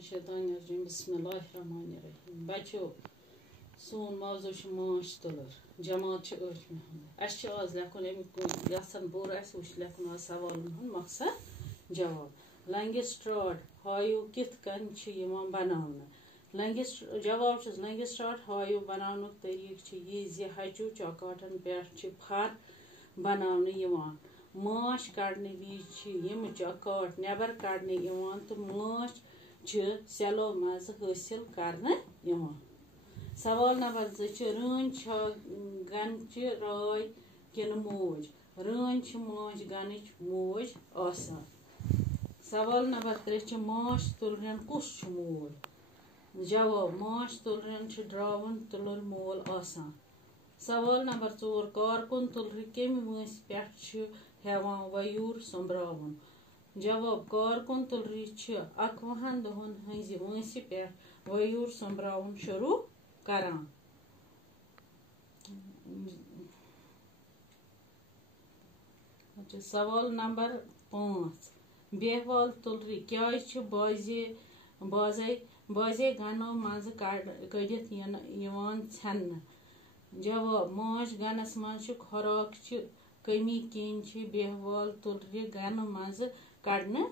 मिनश्शैतानिर्रजीम बिस्मिल्लाहिर्रहमानिर्रहीम। बच्चों, सोन मौजू माश तुलर जमात 8 आज लेखन यन बोर लेखन आज सवाल मकसद जवाब। लैंग्वेज स्टार्ट हायु कित कन बनाना। लैंग्वेज जवाब लैंग्वेज स्टार्ट हायु बनाने तरीक यह हचु चौकाटन पे फर बनाने माश कड़ने विज यम चौकाट नबर कड़ने तो माश सेलो मज हासिल करने। सवाल नंबर 2 रन गनच राय किन मोज। रन माश गनच मोज आसान। सवाल नंबर 3 माश तुलन कुस मोल। जवाब माश तुलन ड्रावन तुलन मोल आसान। सवाल नंबर 4 कारकुन तुलर कम वंस पे हेवान वयूर सोम्ब्रावन। जवाब कारकुन तुलर 11 दोहन हज वंस पे वयूर सोम्ब्रावन शुरू करान। सवाल नंबर 5 बेहवाल तुलर क्या बाजे गनो मज कड़ित छन्न। जवाब माश गनस मज खुराक कमी किन बेहवाल तुलर गन मज कड़ने।